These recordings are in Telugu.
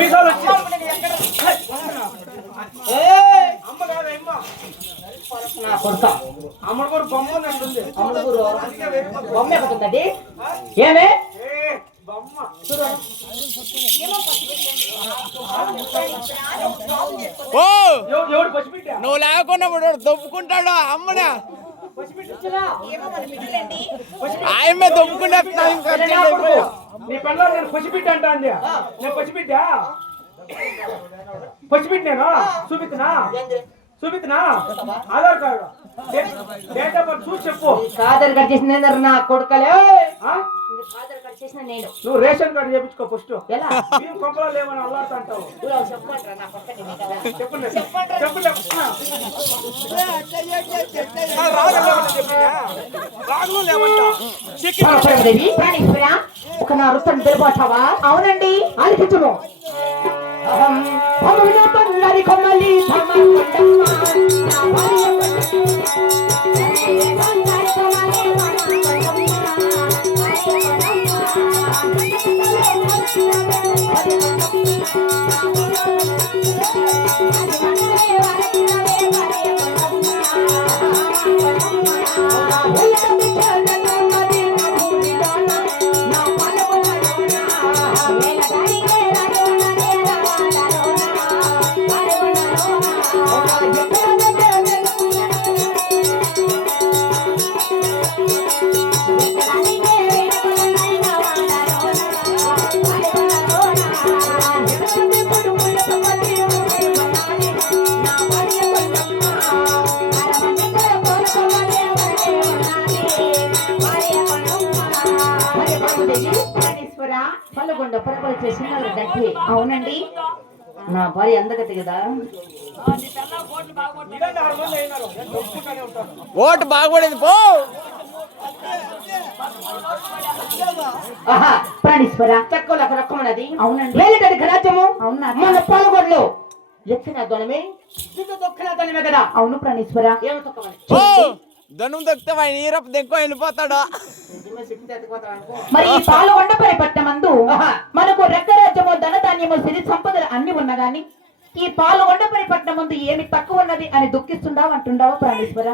మీసాలు వచ్చి అమ్మడు బొమ్మ ఉన్నట్టుంది. బొమ్మ ఎక్కుతుందండి ఏమే బొమ్మ ఎవడు పసిబిడ్డ నువ్వు లేకుండా దొప్పుకుంటాడు అమ్మనే ఆయమే దొప్పుకుంటే నీ పిల్లలు నేను పసిబిడ్డ అంటా అండి. నేను పసిబిడ్డ నేను చూపిస్తున్నా Aadhaar card date of birth చూసి చెప్పు. ఆధార్ కార్డు చేసిన నా కొడుకలే నువ్వు రేషన్ కార్డు చేపించుకో ఫస్ట్. ఎలా కొంపలో లేవని అల్లాడుతా అంటావు. చెప్పండి ఒక నా వృత్తం తెలిపోతావా? అవునండి ఆలోచించము. కొమ్మలి అవునండి నా భార్య అందగతి కదా. ఓటు బాగుపడింది పో. ప్రాణేశ్వర తక్కువ రకమన్నది. అవునండి వేలగడి రాజ్యము. అవునా మన పాలగొడలో ఎక్కిన ధ్వనమే దొక్కిన ధ్వనమే కదా. అవును ప్రాణేశ్వర ఏమి తక్కువ ధనం దొక్కితే నీరపు దెక్కువ వెళ్ళిపోతాడు. మరి ఈ పాలగొండ పరిపట్నమందు మనకు రెక్కరాజ్యము ధనధాన్యము సిరి సంపదలు అన్ని ఉన్నా గాని ఈ పాలగొండ పరిపట్నం ముందు ఏమి తక్కువ ఉన్నది అని దుఃఖిస్తుండావు అంటుండావా ప్రాణేశ్వర?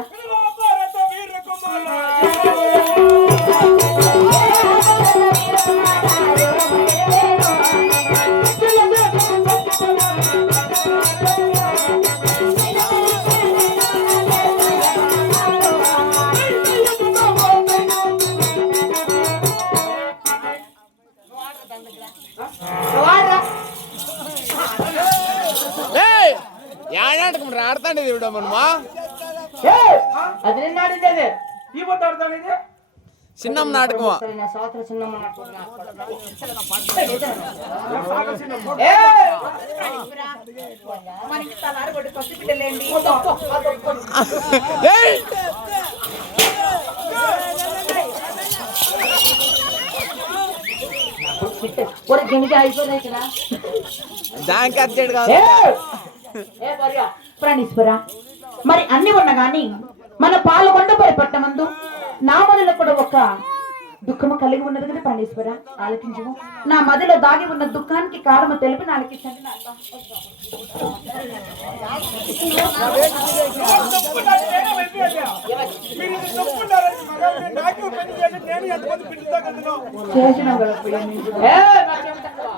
ఏనాటకం ఆడతాండి ఇవిడ మనమా అది నేను ఆడింది ఈ పొద్దు ఆడతాను. ఇది చిన్నమ్మ నాటకమా? అయిపోయినాయి కదా దానికి అర్జెంట్ కాదు. ప్రాణేశ్వర మరి అన్ని ఉన్నా గాని మన పాలకొండ పరిపట్నమందు నా మదిలో కూడా ఒక దుఃఖము కలిగి ఉన్నది కదా ప్రాణేశ్వర. ఆలకించము. నా మదిలో దాగి ఉన్న దుఃఖానికి కారణము తెలిపి ఆలకించండి.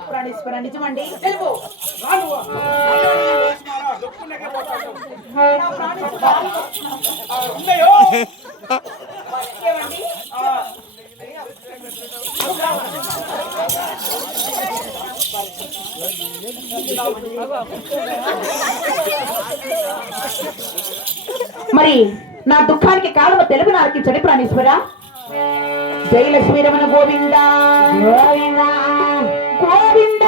ప్రాణేశ్వర నిజమండి తెలుపు. మరి నా దుఃఖానికి కారణము తెలుగు ఆలకించండి ప్రాణేశ్వర. జయలక్ష్మీ రమణ గోవింద గోవింద గోవింద.